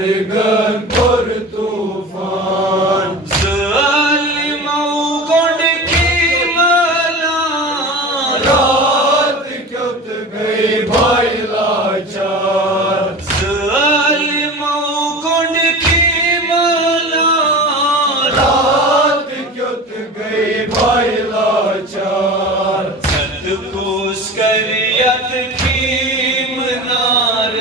Morgan पर तूफान ज़ालिमों की मला रात क्यों गई भाई लाचार ज़ालिमों की मला रात क्यों गई भाई लाचार सतपूस करियत की मनार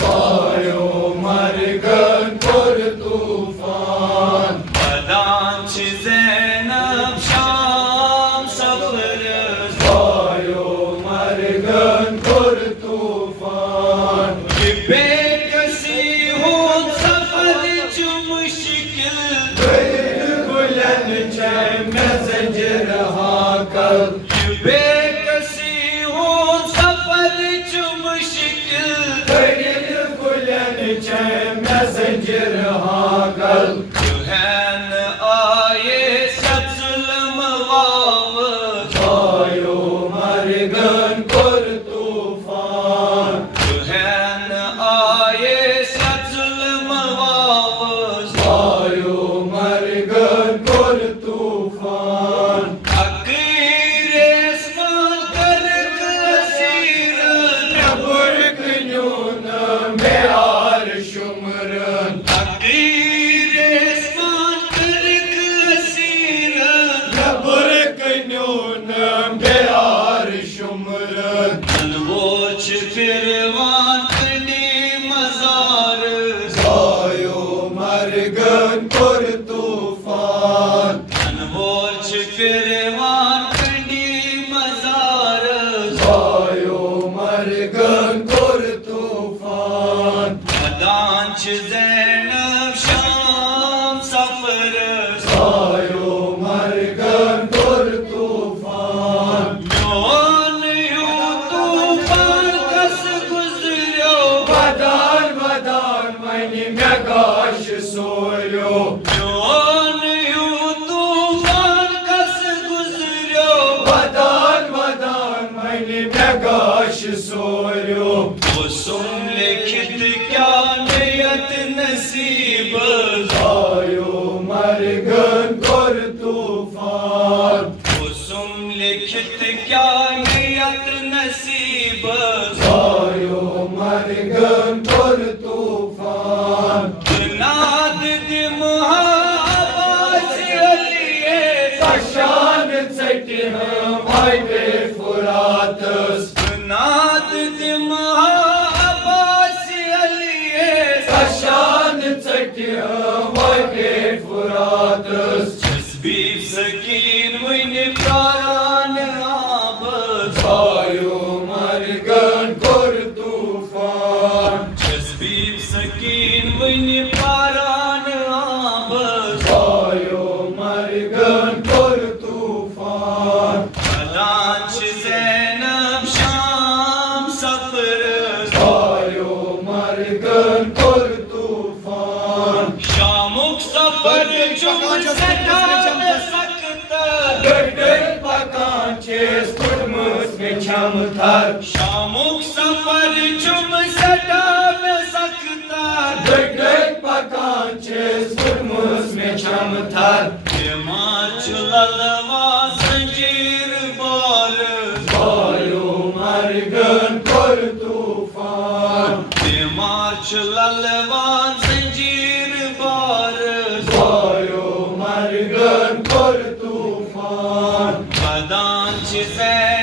सायो मर्गन पर तूफान बदांच ज़ैनब शाम सफर सायो मर्गन पर तूफान बेकसी हो सफर जो मुश्किल बुलंद छे में जंजीर हाकल बेकसी हो सफर जो मुश्किल बुलंद छे में जंजीर हाकल जुहैन आए सब जुल्म वावज सायो मर्गन पर तूफान जुहैन आए सब जुल्म वावज सायो मर्गन पर तूफान अकीर इस्माल कर कसीर बुर्क न्यून मेयार शुमरन अकीर इस्माल कर कसीर बुर्क न्यून मेयार शुमरन तलवोच फिरवान कनी मजार सायो मर्गन पर तूफान तलवोच फिरवान कनी मजार सायो मर्गन पर तूफान बदांच ज़ैनब शाम सफर सायो मर्गन पर तूफान न्योन यूं तूफान कस गुज़रियो वदान वदान मनी में गाश सोयो न्योन यूं तूफान कस गुज़रियो वदान वदान मनी में गाश सोयो कुसुम लिखित क्या नियत नसीब सायो मर्गन पर तूफान कुसुम लिखित क्या नियत नसीब सायो मर्गन पर तूफान नाद दी मुहाबास अलिए शान चटी भाई बेफुरातस नाद दी मुहाबास अलिए शान चटी भाई बेफुरातस तस्बीह सकीन मुइन प्राण आब सायो मर्गन पर तूफान तस्बीह सकीन मुइन प्राण आब सायो मर्गन पर तूफान बदांच ज़ैनब शाम सफर सायो मर्गन पर तूफान शामुक सफर जुम सटा में सकता गड्डे पकान चेस कुटमुस में छमथर शामुक सफर जुम सटा में सकता गड्डे पकान चेस कुटमुस में छमथर बीमार चुललवा जंजीर बार सायो मर्गन पर तूफान बीमार चुललवा जंजीर बार सायो मर्गन पर तूफान बदांच ज़ैनब